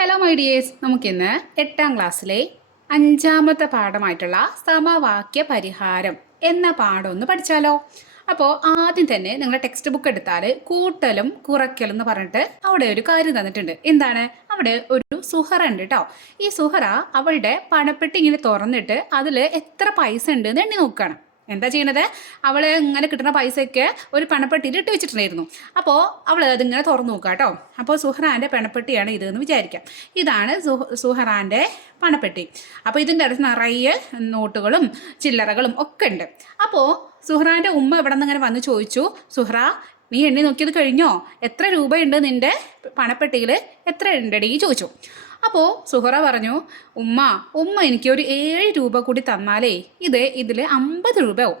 Hello my dears നമുക്കിന്ന് എട്ടാം ക്ലാസ്സിലെ അഞ്ചാമത്തെ പാഠമായിട്ടുള്ള സമവാക്യ പരിഹാരം എന്ന പാഠം ഒന്ന് പഠിച്ചാലോ? അപ്പോൾ ആദ്യം തന്നെ നിങ്ങളുടെ ടെക്സ്റ്റ് ബുക്ക് എടുത്താൽ കൂട്ടലും കുറയ്ക്കലും എന്ന് പറഞ്ഞിട്ട് അവിടെ ഒരു കാര്യം തന്നിട്ടുണ്ട്. എന്താണ്? അവിടെ ഒരു സുഹറ ഉണ്ട് കേട്ടോ ഈ സുഹറ അവളുടെ പണപ്പെട്ടി ഇങ്ങനെ തുറന്നിട്ട് അതിൽ എത്ര പൈസ ഉണ്ട് എന്ന് എണ്ണി നോക്കുകയാണ് എന്താ ചെയ്യണത്? അവൾ ഇങ്ങനെ കിട്ടുന്ന പൈസയൊക്കെ ഒരു പണപ്പെട്ടിയിൽ ഇട്ട് വെച്ചിട്ടുണ്ടായിരുന്നു. അപ്പോൾ അവൾ അതിങ്ങനെ തുറന്നു നോക്കുക കേട്ടോ. അപ്പോൾ സുഹറാന്റെ പണപ്പെട്ടിയാണ് ഇതെന്ന് വിചാരിക്കാം. ഇതാണ് സുഹ സുഹറാന്റെ പണപ്പെട്ടി. അപ്പോൾ ഇതിന്റെ അടുത്ത് നിറയെ നോട്ടുകളും ചില്ലറകളും ഒക്കെ ഉണ്ട്. അപ്പോൾ സുഹറാന്റെ ഉമ്മ ഇവിടെ നിന്ന് ഇങ്ങനെ വന്ന് ചോദിച്ചു സുഹറ നീ എണ്ണി നോക്കിയത് കഴിഞ്ഞോ? എത്ര രൂപയുണ്ട് നിന്റെ പണപ്പെട്ടിയിൽ എത്ര ഉണ്ടടി? ചോദിച്ചു. അപ്പോൾ സുഹറ പറഞ്ഞു ഉമ്മ ഉമ്മ എനിക്ക് ഒരു ഏഴ് രൂപ കൂടി തന്നാലേ ഇത് ഇതിൽ അമ്പത് രൂപയാവും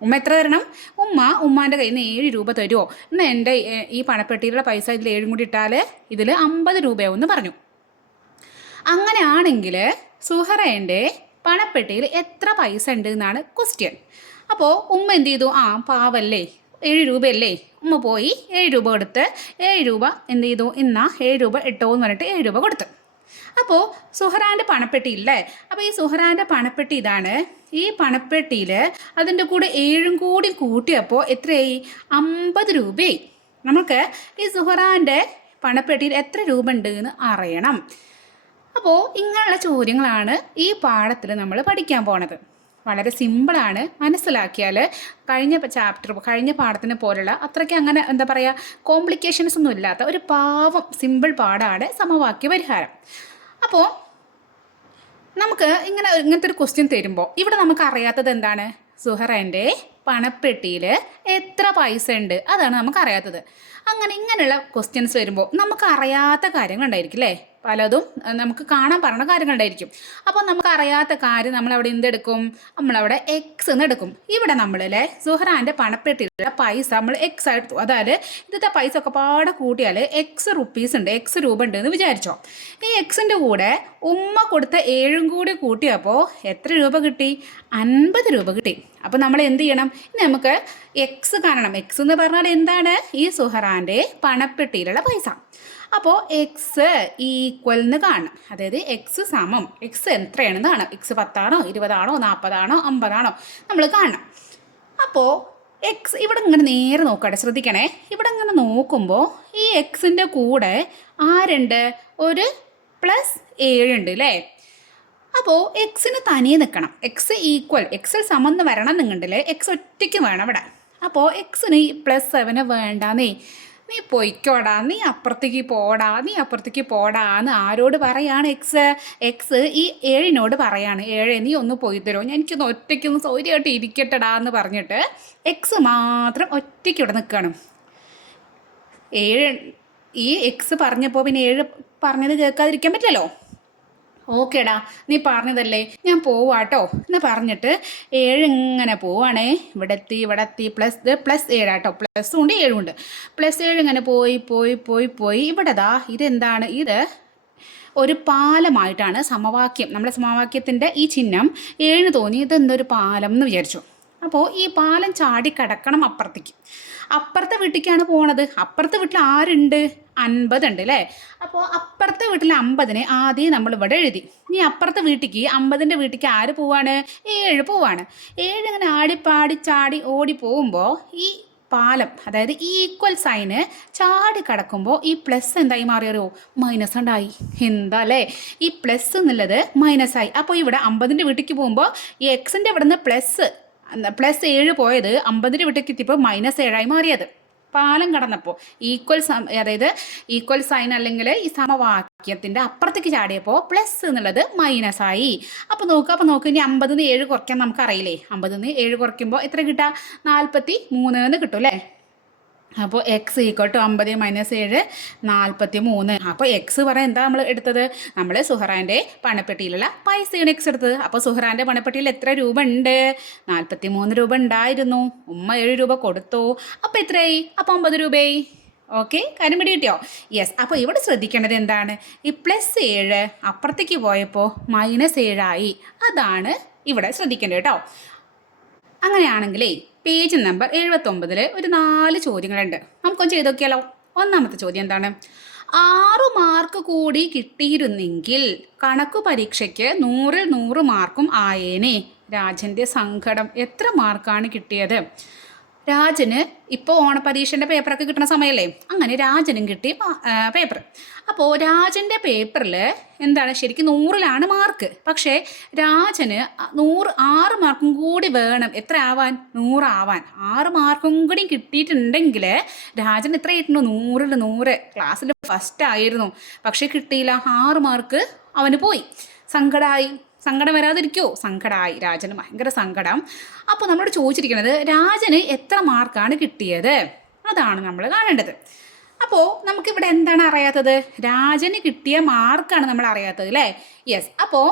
ഉമ്മ എത്ര തരണം? ഉമ്മ ഉമ്മാന്റെ കയ്യിൽ നിന്ന് ഏഴ് രൂപ തരുമോ എന്നാൽ എന്റെ ഈ പണപ്പെട്ടിയിലുള്ള പൈസ ഇതിൽ ഏഴും കൂടി ഇട്ടാൽ ഇതിൽ അമ്പത് രൂപയാവും എന്ന് പറഞ്ഞു. അങ്ങനെയാണെങ്കിൽ സുഹറേന്റെ പണപ്പെട്ടിയിൽ എത്ര പൈസ ഉണ്ട് എന്നാണ് ക്വസ്റ്റ്യൻ അപ്പോൾ ഉമ്മ എന്ത് ചെയ്തു? ആ പാവല്ലേ ഏഴ് രൂപയല്ലേ ഉമ്മ പോയി ഏഴ് രൂപ കൊടുത്ത് ഏഴ് രൂപ എന്ത് ചെയ്തു? ഇന്ന ഏഴ് രൂപ ഇട്ടോ എന്ന് പറഞ്ഞിട്ട് ഏഴ് രൂപ കൊടുത്തു. അപ്പോൾ സുഹറാന്റെ പണപ്പെട്ടി ഇല്ലേ? അപ്പോൾ ഈ സുഹറാന്റെ പണപ്പെട്ടി ഇതാണ്. ഈ പണപ്പെട്ടിയിൽ അതിന്റെ കൂടെ ഏഴും കൂടി കൂട്ടിയപ്പോൾ എത്രയായി? അമ്പത് രൂപയായി. നമുക്ക് ഈ സുഹറാന്റെ പണപ്പെട്ടിയിൽ എത്ര രൂപ ഉണ്ട് എന്ന് അറിയണം. അപ്പോൾ ഇങ്ങനെയുള്ള ചോദ്യങ്ങളാണ് ഈ പാഠത്തിൽ നമ്മൾ പഠിക്കാൻ പോണത്. വളരെ സിമ്പിളാണ്. മനസ്സിലാക്കിയാൽ കഴിഞ്ഞ ചാപ്റ്റർ കഴിഞ്ഞ പാഠത്തിനെ പോലുള്ള അത്രയ്ക്ക് അങ്ങനെ എന്താ പറയുക കോംപ്ലിക്കേഷൻസ് ഒന്നും ഇല്ലാത്ത ഒരു പാവം സിമ്പിൾ പാഠമാണ് സമവാക്യ പരിഹാരം. അപ്പോൾ നമുക്ക് ഇങ്ങനെ ഇങ്ങനത്തെ ഒരു ക്വസ്റ്റ്യൻ തരുമ്പോൾ ഇവിടെ നമുക്ക് അറിയാത്തത് എന്താണ്? സുഹറേന്റെ പണപ്പെട്ടിയിൽ എത്ര പൈസ ഉണ്ട്? അതാണ് നമുക്ക് അറിയാത്തത് അങ്ങനെ ഇങ്ങനെയുള്ള ക്വസ്റ്റ്യൻസ് വരുമ്പോൾ നമുക്ക് അറിയാത്ത കാര്യങ്ങൾ അല്ലേ? പലതും നമുക്ക് കാണാൻ പറഞ്ഞ കാര്യങ്ങളുണ്ടായിരിക്കും അപ്പോൾ നമുക്ക് അറിയാത്ത കാര്യം നമ്മളവിടെ എന്തെടുക്കും? നമ്മളവിടെ എക്സ് എന്ന് എടുക്കും. ഇവിടെ നമ്മളല്ലേ സുഹറാന്റെ പണപ്പെട്ടിയിലുള്ള പൈസ നമ്മൾ എക്സ് എടുത്തു അതായത് ഇന്നത്തെ പൈസ ഒക്കെ പാടെ കൂട്ടിയാൽ എക്സ് റുപ്പീസ് ഉണ്ട് എക്സ് രൂപ ഉണ്ട് എന്ന് വിചാരിച്ചോ. ഈ എക്സിന്റെ കൂടെ ഉമ്മ കൊടുത്ത ഏഴും കൂടി കൂട്ടിയപ്പോൾ എത്ര രൂപ കിട്ടി? അൻപത് രൂപ കിട്ടി. അപ്പോൾ നമ്മൾ എന്ത് ചെയ്യണം? നമുക്ക് എക്സ് കാണണം. എക്സ് എന്ന് പറഞ്ഞാൽ എന്താണ്? ഈ സുഹറാന്റെ പണപ്പെട്ടിയിലുള്ള പൈസ. അപ്പോൾ എക്സ് ഈക്വൽ എന്ന് കാണണം. അതായത് എക്സ് സമം എക്സ് എത്രയാണെന്ന് കാണാം. എക്സ് പത്താണോ ഇരുപതാണോ നാൽപ്പതാണോ അമ്പതാണോ നമ്മൾ കാണണം. അപ്പോൾ എക്സ് ഇവിടെ ഇങ്ങനെ നേരെ നോക്കട്ടെ ശ്രദ്ധിക്കണേ. ഇവിടെ ഇങ്ങനെ നോക്കുമ്പോൾ ഈ എക്സിന്റെ കൂടെ ആരുണ്ട്? ഒരു പ്ലസ് ഏഴുണ്ട് അല്ലേ അപ്പോൾ എക്സിന് തനിയെ നിൽക്കണം. എക്സ് ഈക്വൽ എക്സിൽ സമന്ന് വരണം എന്നുണ്ടെങ്കിൽ എക്സ് ഒറ്റയ്ക്ക് വേണം ഇവിടെ. അപ്പോൾ എക്സിന് ഈ പ്ലസ് സെവന് വേണ്ടാന്നേ. നീ പൊയ്ക്കോടാ നീ അപ്പുറത്തേക്ക് പോടാ നീ അപ്പുറത്തേക്ക് പോടാ എന്ന് ആരോട് പറയാണ് എക്സ് എക്സ് ഈ ഏഴിനോട് പറയാണ് ഏഴ് നീ ഒന്ന് പോയി തരുമോ? എനിക്കൊന്ന് ഒറ്റയ്ക്കൊന്ന് സൗകര്യമായിട്ട് ഇരിക്കട്ടടാ എന്ന് പറഞ്ഞിട്ട് എക്സ് മാത്രം ഒറ്റയ്ക്ക് ഇവിടെ നിൽക്കണം ഏഴ് ഈ എക്സ് പറഞ്ഞപ്പോൾ പിന്നെ ഏഴ് പറഞ്ഞത് കേൾക്കാതിരിക്കാൻ പറ്റില്ലല്ലോ? ഓക്കേടാ നീ പറഞ്ഞതല്ലേ? ഞാൻ പോവാട്ടോ. എന്ന് പറഞ്ഞിട്ട് ഏഴ് ഇങ്ങനെ പോവാണേ. ഇവിടെത്തി ഇവിടെത്തി. പ്ലസ് പ്ലസ് ഏഴാട്ടോ. പ്ലസ് ഉണ്ട് ഏഴുണ്ട് പ്ലസ് ഏഴ് ഇങ്ങനെ പോയി പോയി പോയി പോയി. ഇവിടെ ദാ ഇതെന്താണ്? ഇത് ഒരു പാലമായിട്ടാണ് സമവാക്യം. നമ്മുടെ സമവാക്യത്തിന്റെ ഈ ചിഹ്നം ഏഴ് തോന്നി. ഇതെന്തൊരു പാലം എന്ന് വിചാരിച്ചു. അപ്പോൾ ഈ പാലം ചാടി കിടക്കണം അപ്പുറത്തേക്ക്. അപ്പുറത്തെ വീട്ടിലേക്കാണ് പോണത്. അപ്പുറത്തെ വീട്ടിൽ ആരുണ്ട്? അൻപതുണ്ട് അല്ലേ? അപ്പോൾ അപ്പുറത്തെ വീട്ടിലെ അമ്പതിനെ ആദ്യം നമ്മൾ ഇവിടെ എഴുതി. ഇനി അപ്പുറത്തെ വീട്ടിലേക്ക് അമ്പതിന്റെ വീട്ടിലേക്ക് ആര് പോവാണ്? ഏഴ് പോവാണ്. ഏഴ് ഇങ്ങനെ ആടിപ്പാടി ചാടി ഓടി പോകുമ്പോൾ ഈ പാലം അതായത് ഈ ഈക്വൽ സൈന് ചാടി കിടക്കുമ്പോൾ ഈ പ്ലസ് എന്തായി മാറിയോ മൈനസ് ഉണ്ടായി. എന്താ അല്ലേ? ഈ പ്ലസ് എന്നുള്ളത് മൈനസ് ആയി. അപ്പോൾ ഇവിടെ അമ്പതിന്റെ വീട്ടിലേക്ക് പോകുമ്പോൾ ഈ എക്സിന്റെ ഇവിടെ നിന്ന് പ്ലസ് പ്ലസ് ഏഴ് പോയത് അമ്പതിന് വിട്ടേക്ക് എത്തിയപ്പോൾ മൈനസ് ഏഴായി മാറിയത്. പാലം കടന്നപ്പോൾ ഈക്വൽ സം അതായത് ഈക്വൽ സൈൻ അല്ലെങ്കിൽ ഈ സമവാക്യത്തിന്റെ അപ്പുറത്തേക്ക് ചാടിയപ്പോൾ പ്ലസ് എന്നുള്ളത് മൈനസ് ആയി. അപ്പോൾ നോക്കുക അപ്പോൾ നോക്കുക ഇനി അമ്പതിന് ഏഴ് കുറയ്ക്കാൻ നമുക്കറിയില്ലേ? അമ്പതിന് ഏഴ് കുറയ്ക്കുമ്പോൾ എത്ര കിട്ടുക? നാൽപ്പത്തി മൂന്ന് എന്ന് കിട്ടും അല്ലേ? അപ്പോൾ എക്സ് ഈക്വൽ ടു അമ്പത് മൈനസ് ഏഴ് നാൽപ്പത്തി മൂന്ന് അപ്പോൾ എക്സ് പറയാൻ എന്താ നമ്മൾ എടുത്തത്? നമ്മൾ സുഹറാന്റെ പണപ്പെട്ടിയിലുള്ള പൈസയാണ് എക്സ് എടുത്തത്. അപ്പോൾ സുഹറാന്റെ പണപ്പെട്ടിയിൽ എത്ര രൂപ ഉണ്ട്? നാൽപ്പത്തി മൂന്ന് രൂപ ഉണ്ടായിരുന്നു. ഉമ്മ ഏഴ് രൂപ കൊടുത്തു. അപ്പോൾ എത്രയായി? അപ്പോൾ അമ്പത് രൂപയായി. ഓക്കെ? കാര്യം പിടി കിട്ടിയോ? യെസ് അപ്പോൾ ഇവിടെ ശ്രദ്ധിക്കേണ്ടത് എന്താണ്? ഈ പ്ലസ് ഏഴ് അപ്പുറത്തേക്ക് പോയപ്പോൾ മൈനസ് ഏഴായി. അതാണ് ഇവിടെ ശ്രദ്ധിക്കേണ്ടത് കേട്ടോ. അങ്ങനെയാണെങ്കിലേ പേജ് നമ്പർ എഴുപത്തൊമ്പതിൽ ഒരു നാല് ചോദ്യങ്ങളുണ്ട്. നമുക്കൊന്ന് ചെയ്ത് നോക്കിയാലോ? ഒന്നാമത്തെ ചോദ്യം എന്താണ്? ആറു മാർക്ക് കൂടി കിട്ടിയിരുന്നെങ്കിൽ കണക്ക് പരീക്ഷയ്ക്ക് നൂറിൽ നൂറ് മാർക്കും ആയേനെ. രാജന്റെ സങ്കടം എത്ര മാർക്കാണ് കിട്ടിയത്? രാജന് ഇപ്പോൾ ഓണപരീക്ഷന്റെ പേപ്പറൊക്കെ കിട്ടുന്ന സമയമല്ലേ അങ്ങനെ രാജനും കിട്ടി പേപ്പർ അപ്പോൾ രാജന്റെ പേപ്പറിൽ എന്താണ്? ശരിക്കും നൂറിലാണ് മാർക്ക് പക്ഷേ രാജന് നൂറ് ആറ് മാർക്കും കൂടി വേണം. എത്ര ആവാൻ? നൂറാവാൻ ആറ് മാർക്കും കൂടി കിട്ടിയിട്ടുണ്ടെങ്കിൽ രാജൻ എത്ര കിട്ടുന്നു നൂറിൽ നൂറ്. ക്ലാസ്സിൽ ഫസ്റ്റ് ആയിരുന്നു. പക്ഷേ കിട്ടിയില്ല. ആറ് മാർക്ക് അവന് പോയി. സങ്കടമായി സങ്കടം വരാതിരിക്കുമോ സങ്കടമായി രാജന് ഭയങ്കര സങ്കടം. അപ്പോൾ നമ്മളോട് ചോദിച്ചിരിക്കുന്നത് രാജന് എത്ര മാർക്കാണ് കിട്ടിയത്? അതാണ് നമ്മൾ കാണേണ്ടത്. അപ്പോൾ നമുക്കിവിടെ എന്താണ് അറിയാത്തത്? രാജന് കിട്ടിയ മാർക്കാണ് നമ്മൾ അറിയാത്തത് അല്ലേ? യെസ് അപ്പോൾ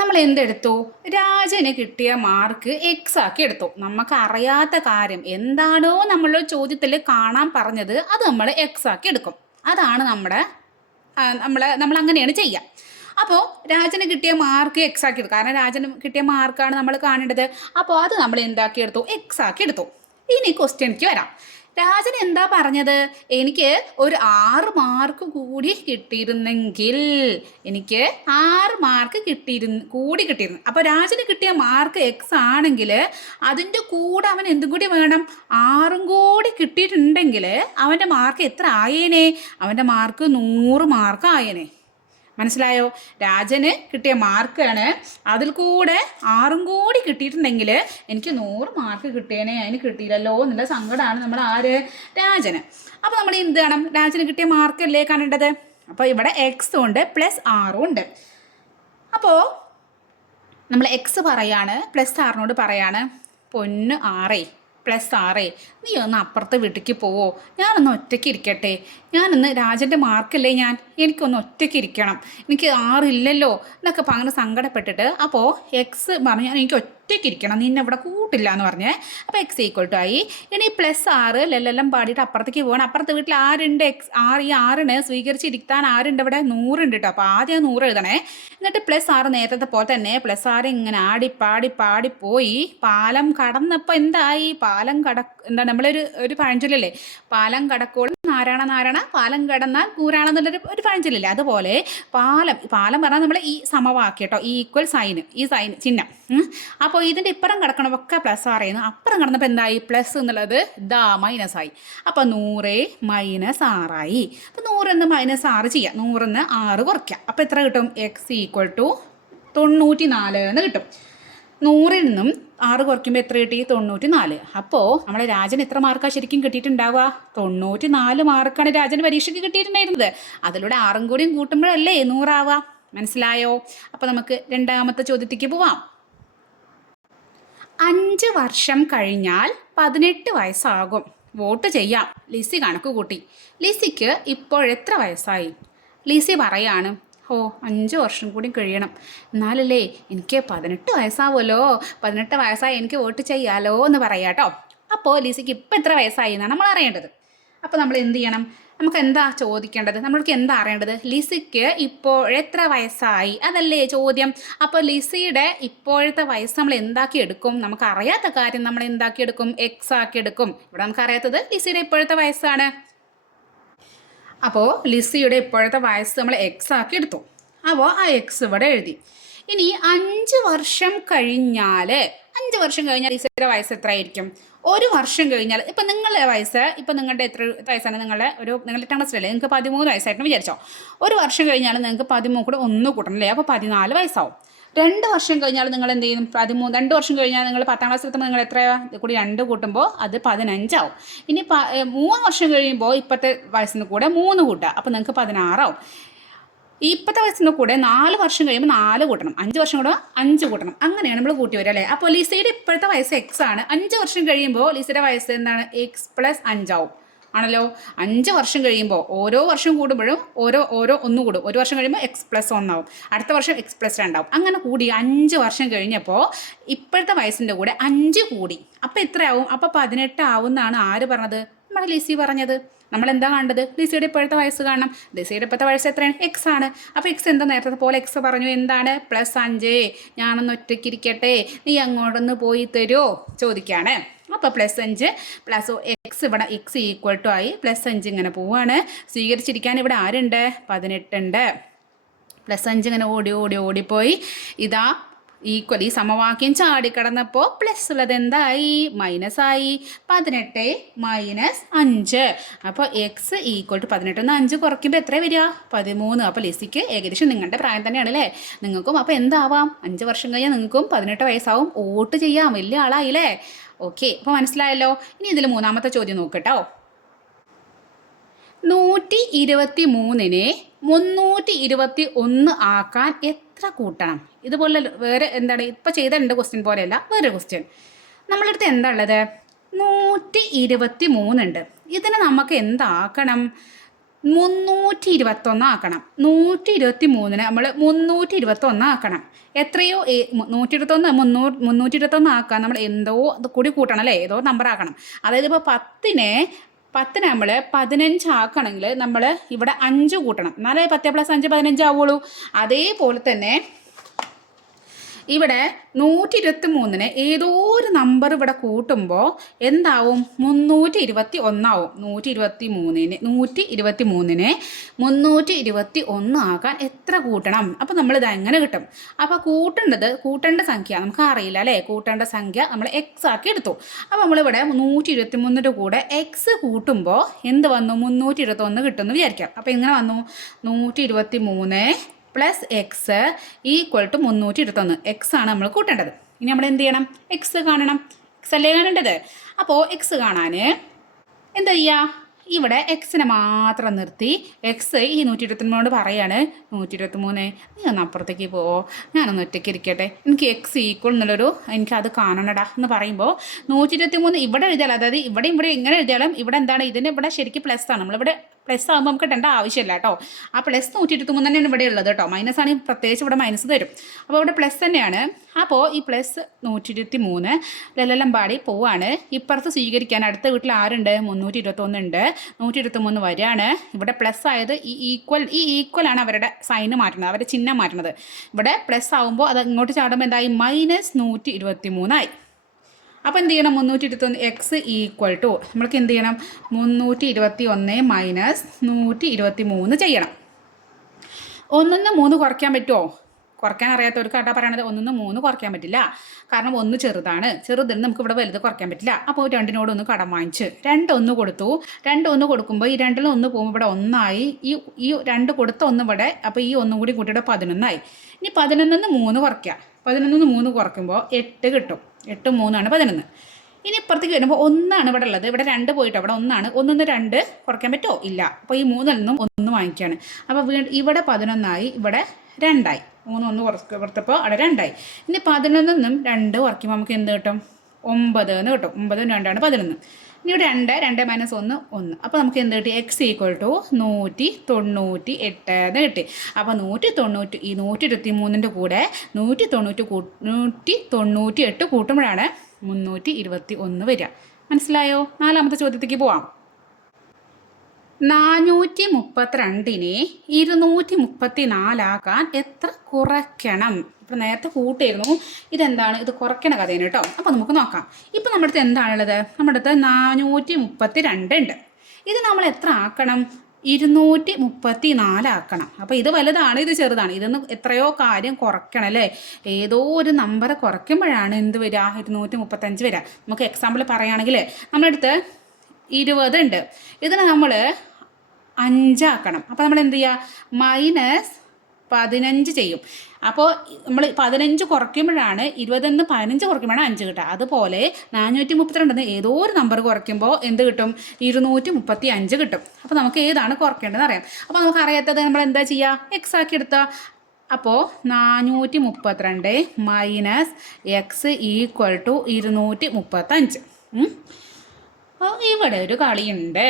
നമ്മൾ എന്തെടുത്തു രാജന് കിട്ടിയ മാർക്ക് എക്സ് ആക്കി എടുത്തു. നമുക്ക് അറിയാത്ത കാര്യം എന്താണോ നമ്മൾ ചോദ്യത്തിൽ കാണാൻ പറഞ്ഞത് അത് നമ്മൾ എക്സ് ആക്കി എടുക്കും. അതാണ് നമ്മുടെ നമ്മൾ നമ്മൾ അങ്ങനെയാണ് ചെയ്യുക. അപ്പോൾ രാജന് കിട്ടിയ മാർക്ക് എക്സ് ആക്കി എടുത്തു. കാരണം രാജന് കിട്ടിയ മാർക്കാണ് നമ്മൾ കാണേണ്ടത്. അപ്പോൾ അത് നമ്മൾ എന്താക്കി എടുത്തു? എക്സ് ആക്കി എടുത്തു. ഇനി ക്വസ്റ്റ്യനിക്ക് വരാം. രാജൻ എന്താ പറഞ്ഞത്? എനിക്ക് ഒരു ആറ് മാർക്ക് കൂടി കിട്ടിയിരുന്നെങ്കിൽ എനിക്ക് ആറ് മാർക്ക് കിട്ടിയിരുന്ന് കൂടി കിട്ടിയിരുന്നു. അപ്പോൾ രാജന് കിട്ടിയ മാർക്ക് എക്സ് ആണെങ്കിൽ അതിന്റെ കൂടെ അവൻ എന്തും കൂടി വേണം? ആറും കൂടി കിട്ടിയിട്ടുണ്ടെങ്കിൽ അവന്റെ മാർക്ക് എത്ര ആയേനെ? അവന്റെ മാർക്ക് നൂറ് മാർക്ക് ആയേനെ. മനസ്സിലായോ? രാജന് കിട്ടിയ മാർക്കാണ് അതിൽ കൂടെ ആറും കൂടി കിട്ടിയിട്ടുണ്ടെങ്കിൽ എനിക്ക് നൂറ് മാർക്ക് കിട്ടിയേനെ അതിന് കിട്ടിയില്ലല്ലോ എന്നുള്ള സങ്കടമാണ് നമ്മൾ ആര്? രാജന്. അപ്പോൾ നമ്മൾ എന്ത് വേണം രാജന് കിട്ടിയ മാർക്കല്ലേ കാണേണ്ടത്? അപ്പോൾ ഇവിടെ എക്സും ഉണ്ട് പ്ലസ് ആറും ഉണ്ട്. അപ്പോൾ നമ്മൾ എക്സ് പറയാണ് പ്ലസ് ആറിനോട് പറയാണ് പൊന്ന് ആറേ പ്ലസ് ആറേ. നീ ഒന്ന് അപ്പുറത്തെ വീട്ടിലേക്ക് പോവോ? ഞാനൊന്ന് ഒറ്റയ്ക്ക് ഇരിക്കട്ടെ. ഞാനൊന്ന് രാജന്റെ മാർക്കല്ലേ ഞാൻ? എനിക്കൊന്ന് ഒറ്റയ്ക്ക് ഇരിക്കണം. എനിക്ക് ആറില്ലല്ലോ എന്നൊക്കെ അങ്ങനെ സങ്കടപ്പെട്ടിട്ട് അപ്പോൾ എക്സ് പറഞ്ഞു എനിക്ക് ഒറ്റയ്ക്ക് ഇരിക്കണം. നിന്നെ ഇവിടെ കൂട്ടില്ല എന്ന് പറഞ്ഞ്. അപ്പോൾ എക്സ് ഈക്വൽ ടു ആയി. ഇനി പ്ലസ് ആറ് ലെല്ലെല്ലാം പാടിയിട്ട് അപ്പുറത്തേക്ക് പോകണം അപ്പുറത്തെ വീട്ടിൽ ആരുണ്ട്? എക്സ് ആറ് ഈ ആറിന് സ്വീകരിച്ചിരിക്കാൻ ആരുണ്ട് ഇവിടെ? നൂറുണ്ട് കേട്ടോ. അപ്പോൾ ആദ്യം നൂറ് എഴുതണേ. എന്നിട്ട് പ്ലസ് ആറ് നേരത്തെ പോലെ തന്നെ പ്ലസ് ആറ് ഇങ്ങനെ ആടി പാടി പാടി പോയി. പാലം കടന്നപ്പോൾ എന്തായി? പാലം കട എന്താ നമ്മളൊരു ഒരു പഴഞ്ചൊല്ലല്ലേ? പാലം കടക്കോൾ നാരായണ നാരായണ പാലം കടന്നാൽ കൂരാണെന്നുള്ളൊരു ഒരു പഴഞ്ചൊല്ലല്ലേ? അതുപോലെ പാലം പാലം പറഞ്ഞാൽ നമ്മൾ ഈ സമവാക്യം കേട്ടോ ഈ ഈക്വൽ സൈന് ഈ സൈന് ചിഹ്നം. അപ്പോൾ ഇതിന്റെ ഇപ്പുറം കിടക്കണമൊക്കെ പ്ലസ് ആറായിരുന്നു അപ്പുറം കിടന്നപ്പോൾ എന്തായി? പ്ലസ് എന്നുള്ളത് ദാ മൈനസ് ആയി. അപ്പോൾ നൂറ് മൈനസ് ആറായി അപ്പോൾ നൂറെന്ന് മൈനസ് ആറ് ചെയ്യാം. നൂറിന്ന് ആറ് കുറയ്ക്കാം. അപ്പോൾ എത്ര കിട്ടും? എക്സ് ഈക്വൽ ടു തൊണ്ണൂറ്റി നാല് എന്ന് കിട്ടും. നൂറിൽ നിന്നും ആറ് കുറയ്ക്കുമ്പോൾ എത്ര കിട്ടി? തൊണ്ണൂറ്റി നാല് അപ്പോൾ നമ്മളെ രാജൻ എത്ര മാർക്കാണ് ശരിക്കും കിട്ടിയിട്ടുണ്ടാവുക? തൊണ്ണൂറ്റി നാല് മാർക്കാണ് രാജൻ പരീക്ഷയ്ക്ക് കിട്ടിയിട്ടുണ്ടായിരുന്നത്. അതിലൂടെ ആറും കൂടിയും കൂട്ടുമ്പോഴല്ലേ നൂറാവുക? മനസ്സിലായോ? അപ്പോൾ നമുക്ക് രണ്ടാമത്തെ ചോദ്യത്തേക്ക് പോവാം. അഞ്ച് വർഷം കഴിഞ്ഞാൽ പതിനെട്ട് വയസ്സാകും. വോട്ട് ചെയ്യാം. ലിസി കണക്ക് കൂട്ടി. ലിസിക്ക് ഇപ്പോൾ എത്ര വയസ്സായി? ലിസി പറയാണ് ഓ അഞ്ച് വർഷം കൂടി കഴിയണം. എന്നാലല്ലേ എനിക്ക് പതിനെട്ട് വയസ്സാവുമല്ലോ. പതിനെട്ട് വയസ്സായി എനിക്ക് വോട്ട് ചെയ്യാലോ എന്ന് പറയാം കേട്ടോ. അപ്പോൾ ലിസിക്ക് ഇപ്പം എത്ര വയസ്സായി എന്നാണ് നമ്മൾ അറിയേണ്ടത്. അപ്പോൾ നമ്മൾ എന്ത് ചെയ്യണം? നമുക്ക് എന്താ ചോദിക്കേണ്ടത്? നമ്മൾക്ക് എന്താ അറിയേണ്ടത്? ലിസിക്ക് ഇപ്പോൾ എത്ര വയസ്സായി? അതല്ലേ ചോദ്യം. അപ്പോൾ ലിസിയുടെ ഇപ്പോഴത്തെ വയസ്സ് നമ്മൾ എന്താക്കി എടുക്കും? നമുക്ക് അറിയാത്ത കാര്യം നമ്മൾ എന്താക്കി എടുക്കും? എക്സ് ആക്കി എടുക്കും. ഇവിടെ നമുക്ക് അറിയാത്തത് ലിസിയുടെ ഇപ്പോഴത്തെ വയസ്സാണ്. അപ്പോൾ ലിസിയുടെ ഇപ്പോഴത്തെ വയസ്സ് നമ്മൾ എക്സ് ആക്കി എടുത്തു. അപ്പോൾ ആ എക്സ് ഇവിടെ എഴുതി. ഇനി അഞ്ച് വർഷം കഴിഞ്ഞാൽ അഞ്ച് വർഷം കഴിഞ്ഞാൽ ലിസിയുടെ വയസ്സ് എത്രയായിരിക്കും? ഒരു വർഷം കഴിഞ്ഞാൽ ഇപ്പം നിങ്ങളുടെ വയസ്സ് ഇപ്പം നിങ്ങളുടെ എത്ര വയസ്സാണ് നിങ്ങളുടെ ഒരു നിങ്ങളുടെ ക്ലാസ്സിലല്ലേ നിങ്ങൾക്ക് പതിമൂന്ന് വയസ്സായിട്ട് വിചാരിച്ചോ? ഒരു വർഷം കഴിഞ്ഞാൽ നിങ്ങൾക്ക് പതിമൂന്ന് കൂടെ ഒന്ന് കൂട്ടണം അല്ലേ? അപ്പോൾ പതിനാല് വയസ്സാവും. രണ്ട് വർഷം കഴിഞ്ഞാൽ നിങ്ങൾ എന്ത് ചെയ്യും? പതിമൂന്ന് രണ്ട് വർഷം കഴിഞ്ഞാൽ നിങ്ങൾ പത്താം ക്ലാസ് എത്തുമ്പോൾ നിങ്ങൾ എത്ര കൂടി രണ്ട് കൂട്ടുമ്പോൾ അത് പതിനഞ്ചാവും. ഇനി മൂന്ന് വർഷം കഴിയുമ്പോൾ ഇപ്പോഴത്തെ വയസ്സിന് കൂടെ മൂന്ന് കൂട്ടുക. അപ്പോൾ നിങ്ങൾക്ക് പതിനാറാവും. ഇപ്പോഴത്തെ വയസ്സിന്റെ കൂടെ നാല് വർഷം കഴിയുമ്പോൾ നാല് കൂട്ടണം. അഞ്ച് വർഷം കൂടെ അഞ്ച് കൂട്ടണം. അങ്ങനെയാണ് നമ്മൾ കൂട്ടി വരിക അല്ലേ? അപ്പോൾ ലിസയുടെ ഇപ്പോഴത്തെ വയസ്സ് എക്സ് ആണ്. അഞ്ച് വർഷം കഴിയുമ്പോൾ ലിസയുടെ വയസ്സ് എന്താണ്? എക്സ് പ്ലസ് അഞ്ചാവും. ആണല്ലോ? അഞ്ച് വർഷം കഴിയുമ്പോൾ ഓരോ വർഷം കൂടുമ്പോഴും ഓരോ ഓരോ ഒന്ന് കൂടും. ഒരു വർഷം കഴിയുമ്പോൾ എക്സ് പ്ലസ് ഒന്നാവും അടുത്ത വർഷം എക്സ് പ്ലസ് രണ്ടാവും അങ്ങനെ കൂടി അഞ്ച് വർഷം കഴിഞ്ഞപ്പോൾ ഇപ്പോഴത്തെ വയസ്സിന്റെ കൂടെ അഞ്ച് കൂടി. അപ്പോൾ എത്രയാവും? അപ്പോൾ പതിനെട്ട് ആവും എന്നാണ് ആര് പറഞ്ഞത്? നമ്മുടെ ലിസി പറഞ്ഞത്? നമ്മൾ എന്താ കണ്ടത്? ലിസിയുടെ ഇപ്പോഴത്തെ വയസ്സ് കാണണം. ലിസിയുടെ ഇപ്പോഴത്തെ വയസ്സ് എത്രയാണ്? എക്സ് ആണ്. അപ്പോൾ എക്സ് എന്താ നേരത്തെ പോലെ എക്സ് പറഞ്ഞു. എന്താണ്? പ്ലസ് അഞ്ച്. ഞാനൊന്ന് ഒറ്റയ്ക്കിരിക്കട്ടെ നീ അങ്ങോട്ടൊന്ന് പോയി തരുമോ ചോദിക്കുകയാണ് അപ്പോൾ പ്ലസ് അഞ്ച് പ്ലസ് എക്സ് ഇവിടെ എക്സ് ഈക്വൽ ടു ആയി. പ്ലസ് അഞ്ച് ഇങ്ങനെ പോവാണ്. സ്വീകരിച്ചിരിക്കാൻ ഇവിടെ ആരുണ്ട്? പതിനെട്ടുണ്ട് പ്ലസ് അഞ്ച് ഇങ്ങനെ ഓടി ഓടി ഓടിപ്പോയി. ഇതാ ഈക്വൽ ഈ സമവാക്യം ചാടിക്കടന്നപ്പോൾ പ്ലസ് ഉള്ളത് എന്തായി? മൈനസ് ആയി. പതിനെട്ട് മൈനസ് അഞ്ച്. അപ്പോൾ എക്സ് ഈക്വൽ ടു പതിനെട്ട് നിന്ന് അഞ്ച് കുറയ്ക്കുമ്പോൾ എത്ര വരിക? പതിമൂന്ന്. അപ്പോൾ ലിസിക്ക് ഏകദേശം നിങ്ങളുടെ പ്രായം തന്നെയാണ് അല്ലേ നിങ്ങൾക്കും അപ്പോൾ എന്താവാം? അഞ്ച് വർഷം കഴിഞ്ഞാൽ നിങ്ങൾക്കും പതിനെട്ട് വയസ്സാവും. വോട്ട് ചെയ്യാം. വലിയ ആളായില്ലേ? ഓക്കെ അപ്പോൾ മനസ്സിലായല്ലോ? ഇനി ഇതിൽ മൂന്നാമത്തെ ചോദ്യം നോക്കട്ടോ. നൂറ്റി ഇരുപത്തി മൂന്നിനെ മുന്നൂറ്റി ഇരുപത്തി ഒന്ന് ആക്കാൻ എത്ര കൂട്ടണം. ഇതുപോലെ വേറെ എന്താണ് ഇപ്പോൾ രണ്ട് ക്വസ്റ്റ്യൻ പോലെയല്ല വേറൊരു ക്വസ്റ്റ്യൻ നമ്മളടുത്ത് എന്താ ഉള്ളത്? നൂറ്റി ഇരുപത്തി മൂന്നുണ്ട് ഇതിന് നമുക്ക് എന്താക്കണം? മുന്നൂറ്റി ഇരുപത്തൊന്ന് ആക്കണം. നൂറ്റി ഇരുപത്തി മൂന്നിന് നമ്മൾ മുന്നൂറ്റി ഇരുപത്തൊന്ന് ആക്കണം. എത്രയോ നൂറ്റി ഇരുപത്തൊന്ന് മുന്നൂറ് മുന്നൂറ്റി ഇരുപത്തൊന്ന് ആക്കാൻ നമ്മൾ എന്തോ കൂടി കൂട്ടണം അല്ലേ? ഏതോ നമ്പർ ആക്കണം. അതായത് ഇപ്പോൾ പത്തിനെ പത്തിന് നമ്മൾ പതിനഞ്ച് ആക്കണമെങ്കിൽ നമ്മൾ ഇവിടെ അഞ്ച് കൂട്ടണം. എന്നാലേ പത്ത് പ്ലസ് അഞ്ച് പതിനഞ്ച് ആവുള്ളൂ. അതേപോലെ തന്നെ ഇവിടെ നൂറ്റി ഇരുപത്തി മൂന്നിന് ഏതോ ഒരു നമ്പർ ഇവിടെ കൂട്ടുമ്പോൾ എന്താവും? മുന്നൂറ്റി ഇരുപത്തി ഒന്നാവും നൂറ്റി ഇരുപത്തി മൂന്നിന് നൂറ്റി ഇരുപത്തി മൂന്നിന് മുന്നൂറ്റി ഇരുപത്തി ഒന്ന് ആക്കാൻ എത്ര കൂട്ടണം? അപ്പോൾ നമ്മൾ ഇത് എങ്ങനെ കിട്ടും? അപ്പോൾ കൂട്ടേണ്ടത് കൂട്ടേണ്ട സംഖ്യ നമുക്ക് അറിയില്ല അല്ലേ? കൂട്ടേണ്ട സംഖ്യ നമ്മൾ എക്സ് ആക്കി എടുത്തു. അപ്പോൾ നമ്മളിവിടെ നൂറ്റി ഇരുപത്തി മൂന്നിന്റെ കൂടെ എക്സ് കൂട്ടുമ്പോൾ എന്ത് വന്നു? മുന്നൂറ്റി ഇരുപത്തൊന്ന് കിട്ടുമെന്ന് വിചാരിക്കാം. അപ്പോൾ ഇങ്ങനെ വന്നു? നൂറ്റി ഇരുപത്തി മൂന്ന് പ്ലസ് എക്സ് ഈക്വൽ ടു മുന്നൂറ്റി ഇരുപത്തൊന്ന് എക്സ് ആണ് നമ്മൾ കൂട്ടേണ്ടത്. ഇനി നമ്മൾ എന്ത് ചെയ്യണം? എക്സ് കാണണം. എക്സ് അല്ലേ കാണേണ്ടത്? അപ്പോൾ എക്സ് കാണാൻ എന്താ ചെയ്യുക ഇവിടെ എക്സിനെ മാത്രം നിർത്തി എക്സ് ഈ നൂറ്റി ഇരുപത്തിമൂന്നോട് പറയാണ്. നൂറ്റി ഇരുപത്തി മൂന്ന് നീ ഒന്ന് അപ്പുറത്തേക്ക് പോവോ ഞാനൊന്ന് ഒറ്റയ്ക്ക് ഇരിക്കട്ടെ. എനിക്ക് എക്സ് ഈക്വൽ എന്നുള്ളൊരു എനിക്ക് അത് കാണണടാ എന്ന് പറയുമ്പോൾ നൂറ്റി ഇരുപത്തി മൂന്ന് ഇവിടെ എഴുതിയാൽ അതായത് ഇവിടെ ഇവിടെ എങ്ങനെ എഴുതിയാലും ഇവിടെ എന്താണ്? ഇതിന് ഇവിടെ ശരിക്കും പ്ലസ് ആണ്. നമ്മളിവിടെ പ്ലസ് ആകുമ്പോൾ നമുക്ക് കിട്ടേണ്ട ആവശ്യമില്ല കേട്ടോ. ആ പ്ലസ് നൂറ്റി ഇരുപത്തി മൂന്ന് തന്നെയാണ് ഇവിടെ ഉള്ളത് കേട്ടോ. മൈനസ് ആണെങ്കിൽ പ്രത്യേകിച്ച് ഇവിടെ മൈനസ് തരും. അപ്പോൾ ഇവിടെ പ്ലസ് തന്നെയാണ്. അപ്പോൾ ഈ പ്ലസ് നൂറ്റി ഇരുപത്തി മൂന്ന് ലല്ലെല്ലാം പാടി പോവാണ്. ഇപ്പുറത്ത് സ്വീകരിക്കാൻ അടുത്ത വീട്ടിൽ ആരുണ്ട്? മുന്നൂറ്റി ഇരുപത്തൊന്നുണ്ട് നൂറ്റി ഇരുപത്തി മൂന്ന് വരികയാണ് ഇവിടെ പ്ലസ് ആയത് ഈ ഈക്വൽ ഈ ഈക്വൽ ആണ് അവരുടെ സൈന് മാറ്റുന്നത്. അവരുടെ ചിഹ്നം മാറ്റുന്നത്. ഇവിടെ പ്ലസ് ആകുമ്പോൾ അത് ഇങ്ങോട്ട് ചാടുമ്പോൾ എന്തായി? മൈനസ് നൂറ്റി ഇരുപത്തി മൂന്നായി അപ്പോൾ എന്ത് ചെയ്യണം? മുന്നൂറ്റി ഇരുപത്തൊന്ന് എക്സ് ഈക്വൽ ടു നമ്മൾക്ക് എന്ത് ചെയ്യണം? മുന്നൂറ്റി ഇരുപത്തി ഒന്ന് മൈനസ് നൂറ്റി ഇരുപത്തി മൂന്ന് ചെയ്യണം. ഒന്നൊന്ന് മൂന്ന് കുറയ്ക്കാൻ പറ്റുമോ കുറയ്ക്കാൻ അറിയാത്തവർക്ക് കേട്ടാ പറയണത് ഒന്നൊന്ന് മൂന്ന് കുറയ്ക്കാൻ പറ്റില്ല. കാരണം ഒന്ന് ചെറുതാണ്. ചെറുതെന്ന് നമുക്ക് ഇവിടെ വലുത് കുറയ്ക്കാൻ പറ്റില്ല. അപ്പോൾ രണ്ടിനോട് ഒന്ന് കടം വാങ്ങിച്ച്. രണ്ട് ഒന്ന് കൊടുത്തു. രണ്ട് ഒന്ന് കൊടുക്കുമ്പോൾ ഈ രണ്ടിൽ ഒന്ന് പോകുമ്പോൾ ഇവിടെ ഒന്നായി. ഈ ഈ രണ്ട് കൊടുത്ത ഒന്ന് ഇവിടെ അപ്പോൾ ഈ ഒന്നും കൂടി കൂട്ടിയുടെ പതിനൊന്നായി. ഇനി പതിനൊന്നിന്ന് മൂന്ന് കുറയ്ക്കുക പതിനൊന്നിന്ന് മൂന്ന് കുറയ്ക്കുമ്പോൾ എട്ട് കിട്ടും. എട്ട് മൂന്നാണ് പതിനൊന്ന്. ഇനി ഇപ്പുറത്തേക്ക് വരുമ്പോൾ ഒന്നാണ് ഇവിടെ ഉള്ളത്. ഇവിടെ രണ്ട് പോയിട്ട്? അവിടെ ഒന്നാണ്. ഒന്നിന്ന് രണ്ട് കുറയ്ക്കാൻ പറ്റുമോ ഇല്ല. അപ്പോൾ ഈ മൂന്നിൽ നിന്നും ഒന്ന് വാങ്ങിക്കുകയാണ്. അപ്പോൾ വീ ഇവിടെ പതിനൊന്നായി ഇവിടെ രണ്ടായി. മൂന്ന് ഒന്ന് കുറച്ച് കൊടുത്തപ്പോൾ അവിടെ രണ്ടായി. ഇനി പതിനൊന്നിൽ നിന്നും രണ്ട് കുറയ്ക്കുമ്പോൾ നമുക്ക് എന്ത് കിട്ടും? ഒമ്പത് എന്ന് കിട്ടും. ഒമ്പതും രണ്ടാണ് പതിനൊന്ന്. ഇനി ഇവിടെ രണ്ട് രണ്ട് മൈനസ് ഒന്ന് ഒന്ന്. അപ്പോൾ നമുക്ക് എന്ത് കിട്ടി? എക്സ് ഈക്വൽ ടു നൂറ്റി തൊണ്ണൂറ്റി എട്ട് എന്ന് കിട്ടി. അപ്പോൾ നൂറ്റി തൊണ്ണൂറ്റി ഈ നൂറ്റി ഇരുപത്തി മൂന്നിന്റെ കൂടെ നൂറ്റി തൊണ്ണൂറ്റി കൂ നൂറ്റി തൊണ്ണൂറ്റി എട്ട് കൂട്ടുമ്പോഴാണ് മുന്നൂറ്റി ഇരുപത്തി ഒന്ന് വരിക. മനസ്സിലായോ? നാലാമത്തെ ചോദ്യത്തേക്ക് പോവാം. നാനൂറ്റി മുപ്പത്തിരണ്ടിനെ ഇരുന്നൂറ്റി മുപ്പത്തി നാലാക്കാൻ എത്ര കുറയ്ക്കണം? ഇപ്പം നേരത്തെ കൂട്ടിയിരുന്നു. ഇതെന്താണ്? ഇത് കുറയ്ക്കണ കഥയാണ് കേട്ടോ. അപ്പോൾ നമുക്ക് നോക്കാം. ഇപ്പം നമ്മുടെ അടുത്ത് എന്താണുള്ളത്? നമ്മുടെ അടുത്ത് നാനൂറ്റി മുപ്പത്തി രണ്ട് ഉണ്ട് ഇത് നമ്മൾ എത്ര ആക്കണം? ഇരുന്നൂറ്റി മുപ്പത്തി നാലാക്കണം അപ്പോൾ ഇത് വലുതാണ് ഇത് ചെറുതാണ്. ഇതൊന്ന് എത്രയോ കാര്യം കുറയ്ക്കണം അല്ലേ? ഏതോ ഒരു നമ്പർ കുറയ്ക്കുമ്പോഴാണ് എന്ത് വരിക? ഇരുന്നൂറ്റി മുപ്പത്തഞ്ച് വരിക. നമുക്ക് എക്സാമ്പിൾ പറയുകയാണെങ്കിൽ നമ്മുടെ അടുത്ത് ഇരുപത് ഉണ്ട് ഇതിനെ നമ്മൾ അഞ്ചാക്കണം. അപ്പോൾ നമ്മൾ എന്ത് ചെയ്യുക മൈനസ് പതിനഞ്ച് ചെയ്യും. അപ്പോൾ നമ്മൾ പതിനഞ്ച് കുറയ്ക്കുമ്പോഴാണ് ഇരുപതെന്ന് പതിനഞ്ച് കുറയ്ക്കുമ്പോഴാണ് അഞ്ച് കിട്ടുക. അതുപോലെ നാനൂറ്റി മുപ്പത്തിരണ്ടെന്ന് ഏതോ ഒരു നമ്പർ കുറയ്ക്കുമ്പോൾ എന്ത് കിട്ടും? ഇരുന്നൂറ്റി മുപ്പത്തി അഞ്ച് കിട്ടും. അപ്പോൾ നമുക്ക് ഏതാണ് കുറയ്ക്കേണ്ടതെന്ന് അറിയാം. അപ്പോൾ നമുക്ക് അറിയാത്തത് നമ്മൾ എന്താ ചെയ്യുക എക്സ് ആക്കി എടുത്താൽ അപ്പോൾ നാനൂറ്റി മുപ്പത്തിരണ്ട് മൈനസ് എക്സ് ഈക്വൽ ടു ഇരുന്നൂറ്റി മുപ്പത്തഞ്ച് ഇവിടെ ഒരു കളിയുണ്ട്.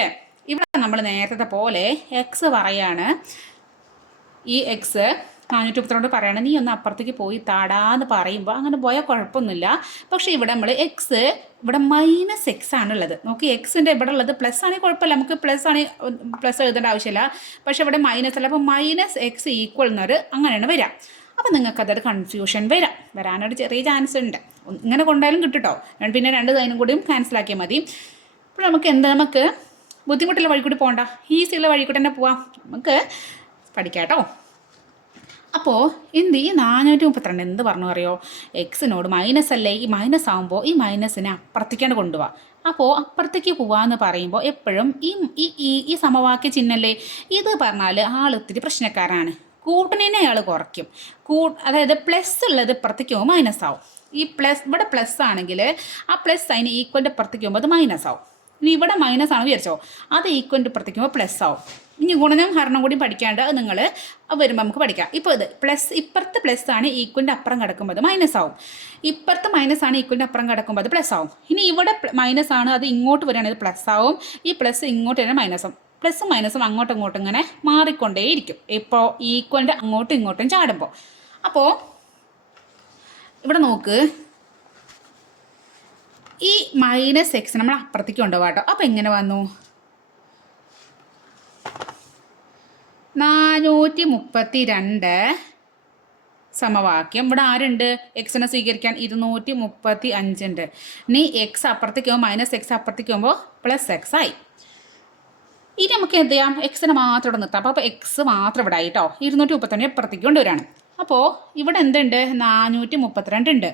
ഇവിടെ നമ്മൾ നേരത്തെ പോലെ എക്സ് പറയാണ്. ഈ എക്സ് നാനൂറ്റി മുപ്പത്തിരണ്ട് പറയണം. നീ ഒന്ന് അപ്പുറത്തേക്ക് പോയി താടാന്ന് പറയുമ്പോൾ അങ്ങനെ പോയാൽ കുഴപ്പമൊന്നുമില്ല. പക്ഷേ ഇവിടെ നമ്മൾ എക്സ് ഇവിടെ മൈനസ് എക്സ് ആണ് ഉള്ളത് നോക്കി എക്സിന്റെ ഇവിടെ ഉള്ളത് പ്ലസ് ആണെങ്കിൽ കുഴപ്പമില്ല. നമുക്ക് പ്ലസ് ആണ് പ്ലസ് എഴുതേണ്ട ആവശ്യമില്ല. പക്ഷേ ഇവിടെ മൈനസ് അല്ല. അപ്പോൾ മൈനസ് എക്സ് ഈക്വൽ എന്നൊരു അങ്ങനെയാണ് വരിക അപ്പോൾ നിങ്ങൾക്കതൊരു കൺഫ്യൂഷൻ വരാം. വരാനൊരു ചെറിയ ചാൻസ് ഉണ്ട്. ഇങ്ങനെ കൊണ്ടായാലും കിട്ടുട്ടോ. പിന്നെ രണ്ട് സൈനും കൂടിയും ക്യാൻസലാക്കിയാൽ മതി. അപ്പോൾ നമുക്ക് എന്താ നമുക്ക് ബുദ്ധിമുട്ടുള്ള വഴി കൂടി പോകണ്ട. ഈസിയുള്ള വഴി കൂടി തന്നെ പോവാം. നമുക്ക് പഠിക്കാം കേട്ടോ. അപ്പോൾ എന്ത് ഈ നാനൂറ്റി മുപ്പത്തിരണ്ട് എന്ത് പറഞ്ഞു അറിയോ? എക്സിനോട് മൈനസ് അല്ലേ? ഈ മൈനസ് ആകുമ്പോൾ ഈ മൈനസിനെ അപ്പുറത്തേക്കാണ് കൊണ്ടുപോവാം. അപ്പോൾ അപ്പുറത്തേക്ക് പോവാന്ന് പറയുമ്പോൾ എപ്പോഴും ഈ ഈ ഈ ഈ സമവാക്യ ചിഹ്നല്ലേ? ഇത് പറഞ്ഞാൽ ആൾ ഒത്തിരി പ്രശ്നക്കാരാണ്. കൂട്ടണിനെ അയാൾ കുറയ്ക്കും. കൂ അതായത് പ്ലസ് ഉള്ളത് ഇപ്പുറത്തേക്ക് പോകുമ്പോൾ മൈനസ് ആവും. ഈ പ്ലസ് ഇവിടെ പ്ലസ് ആണെങ്കിൽ ആ പ്ലസ് അതിന് ഈക്വലിന്റെ അപ്പുറത്തേക്ക് പോകുമ്പോൾ അത് മൈനസ് ആവും. ഇനി ഇവിടെ മൈനസ് ആണ് വിചാരിച്ചോ? അത് ഈക്വൽ ടു പ്രത്യേകിക്കുമ്പോൾ പ്ലസ് ആവും. ഇനി ഗുണനം ഹരണം കൂടി പഠിക്കാണ്ട് നിങ്ങൾ വരുമ്പോൾ നമുക്ക് പഠിക്കാം. ഇപ്പോൾ ഇത് പ്ലസ് ഇപ്പുറത്തെ പ്ലസ് ആണ് ഈക്വലിന്റെ അപ്പുറം കിടക്കുമ്പോൾ അത് മൈനസ് ആവും. ഇപ്പുറത്തെ മൈനസ് ആണ് ഈക്വലിന്റെ അപ്പുറം കിടക്കുമ്പോൾ അത് പ്ലസ് ആവും. ഇനി ഇവിടെ മൈനസ് ആണ് അത് ഇങ്ങോട്ട് വരികയാണെങ്കിൽ പ്ലസ് ആവും. ഈ പ്ലസ് ഇങ്ങോട്ട് തന്നെ മൈനസ് ആവും. മൈനസും അങ്ങോട്ടും ഇങ്ങോട്ടും ഇങ്ങനെ മാറിക്കൊണ്ടേയിരിക്കും. ഇപ്പോൾ ഈക്വലിന്റെ അങ്ങോട്ടും ഇങ്ങോട്ടും ചാടുമ്പോൾ അപ്പോൾ ഇവിടെ നോക്ക്. ഈ മൈനസ് എക്സ് നമ്മൾ അപ്പുറത്തേക്ക് കൊണ്ടുപോകാം കേട്ടോ. അപ്പോൾ എങ്ങനെ വന്നു. നാനൂറ്റി മുപ്പത്തി രണ്ട് സമവാക്യം. ഇവിടെ ആരുണ്ട്? എക്സിനെ സ്വീകരിക്കാൻ ഇരുന്നൂറ്റി മുപ്പത്തി അഞ്ചുണ്ട് ഇനി എക്സ് അപ്പുറത്തേക്ക് പോകുമ്പോൾ മൈനസ് എക്സ് അപ്പുറത്തേക്ക് പോകുമ്പോൾ പ്ലസ് എക്സ് ആയി. ഇനി നമുക്ക് എന്ത് ചെയ്യാം? എക്സിനെ മാത്രം ഇവിടെ നിർത്താം. അപ്പോൾ എക്സ് മാത്രം ഇവിടെ ആയിട്ടോ ഇരുന്നൂറ്റി മുപ്പത്തഞ്ച് അപ്പുറത്തേക്ക് കൊണ്ടുവരാണ് അപ്പോൾ ഇവിടെ എന്തുണ്ട്? നാനൂറ്റി മുപ്പത്തിരണ്ട് ഉണ്ട്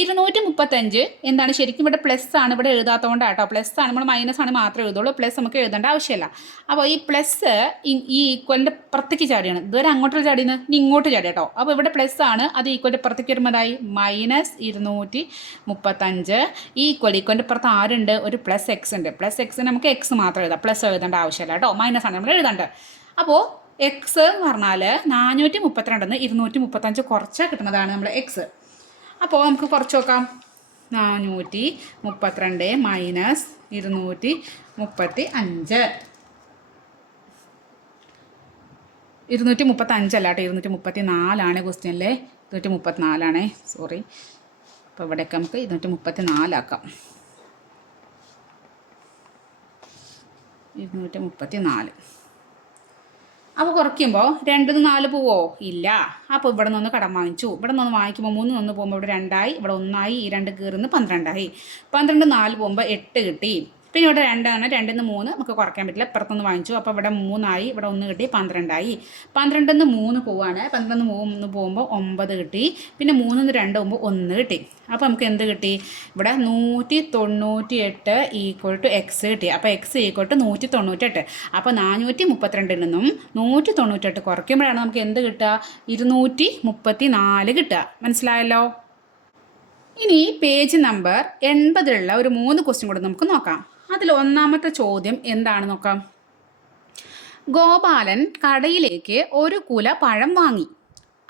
ഇരുന്നൂറ്റി മുപ്പത്തഞ്ച് എന്താണ്? ശരിക്കും ഇവിടെ പ്ലസ് ആണ് ഇവിടെ എഴുതാത്തതുകൊണ്ടാണ് കേട്ടോ പ്ലസ് ആണ് നമ്മൾ മൈനസ് ആണ് മാത്രമേ എഴുതുള്ളൂ. പ്ലസ് നമുക്ക് എഴുതേണ്ട ആവശ്യമില്ല. അപ്പോൾ ഈ പ്ലസ് ഈ ഈക്വലിന്റെ പുറത്തേക്ക് ചാടിയാണ്. ഇതുവരെ അങ്ങോട്ട് ചാടിയെന്ന് ഇനി ഇങ്ങോട്ട് ചാടി കേട്ടോ അപ്പോൾ ഇവിടെ പ്ലസ് ആണ് അത് ഈക്വലിന്റെ പുറത്തേക്ക് വരുമ്പോഴായി മൈനസ് ഇരുന്നൂറ്റി മുപ്പത്തഞ്ച് ഈക്വൽ ഈക്വലിന്റെ പുറത്ത് ആരുണ്ട്? ഒരു പ്ലസ് എക്സ് ഉണ്ട്. പ്ലസ് എക്സിന് നമുക്ക് എക്സ് മാത്രം എഴുതാം. പ്ലസ് എഴുതേണ്ട ആവശ്യമില്ല കേട്ടോ. മൈനസ് ആണ് നമ്മൾ എഴുതേണ്ടത്. അപ്പോൾ എക്സ് എന്ന് പറഞ്ഞാൽ നാനൂറ്റി മുപ്പത്തിരണ്ടെന്ന് ഇരുന്നൂറ്റി മുപ്പത്തഞ്ച് കുറച്ച് കിട്ടുന്നതാണ് നമ്മൾ എക്സ് അപ്പോൾ നമുക്ക് കുറച്ച് നോക്കാം. നാനൂറ്റി മുപ്പത്തിരണ്ട് മൈനസ് ഇരുന്നൂറ്റി മുപ്പത്തി അഞ്ച് ഇരുന്നൂറ്റി മുപ്പത്തഞ്ചല്ല കേട്ടോ ഇരുന്നൂറ്റി മുപ്പത്തി നാലാണ് ക്വസ്റ്റ്യനിലെ ഇരുന്നൂറ്റി മുപ്പത്തിനാലാണേ സോറി അപ്പോൾ ഇവിടെയൊക്കെ നമുക്ക് ഇരുന്നൂറ്റി മുപ്പത്തി നാലാക്കാം ഇരുന്നൂറ്റി മുപ്പത്തി നാല് അപ്പോൾ കുറയ്ക്കുമ്പോൾ രണ്ടിൽ നിന്ന് നാല് പോവോ? ഇല്ല. അപ്പോൾ ഇവിടെ നിന്ന് കടം വാങ്ങിച്ചു. ഇവിടെ നിന്ന് വാങ്ങിക്കുമ്പോൾ മൂന്ന് നിന്ന് പോകുമ്പോൾ ഇവിടെ രണ്ടായി ഇവിടെ ഒന്നായി ഈ രണ്ട് കീറുന്ന് പന്ത്രണ്ടായി. പന്ത്രണ്ട് നാല് പോകുമ്പോൾ എട്ട് കിട്ടി. പിന്നെ ഇവിടെ രണ്ടാണ്. രണ്ടിൽ നിന്ന് മൂന്ന് നമുക്ക് കുറയ്ക്കാൻ പറ്റില്ല. പുറത്തുനിന്ന് വാങ്ങിച്ചു. അപ്പോൾ ഇവിടെ മൂന്നായി. ഇവിടെ ഒന്ന് കിട്ടി പന്ത്രണ്ടായി. പന്ത്രണ്ടിൽ നിന്ന് മൂന്ന് പോവാണ്. പന്ത്രണ്ട് മൂന്ന് പോകുമ്പോൾ ഒമ്പത് കിട്ടി. പിന്നെ മൂന്നിൽ നിന്ന് രണ്ട് പോകുമ്പോൾ ഒന്ന് കിട്ടി. അപ്പോൾ നമുക്ക് എന്ത് കിട്ടി? ഇവിടെ നൂറ്റി തൊണ്ണൂറ്റി എട്ട് ഈക്വൽ ടു എക്സ് കിട്ടി. അപ്പോൾ എക്സ് ഈക്വൽ ടു നൂറ്റി തൊണ്ണൂറ്റെട്ട് അപ്പോൾ നാനൂറ്റി മുപ്പത്തിരണ്ടിൽ നിന്നും നൂറ്റി തൊണ്ണൂറ്റെട്ട് കുറയ്ക്കുമ്പോഴാണ് നമുക്ക് എന്ത് കിട്ടുക? ഇരുന്നൂറ്റി മുപ്പത്തി നാല് കിട്ടുക. മനസ്സിലായല്ലോ? ഇനി പേജ് നമ്പർ എൺപതിലുള്ള ഒരു മൂന്ന് ക്വസ്റ്റ്യൻ കൂടെ നമുക്ക് നോക്കാം. അതിൽ ഒന്നാമത്തെ ചോദ്യം എന്താണ് നോക്കാം. ഗോപാലൻ കടയിലേക്ക് ഒരു കുല പഴം വാങ്ങി.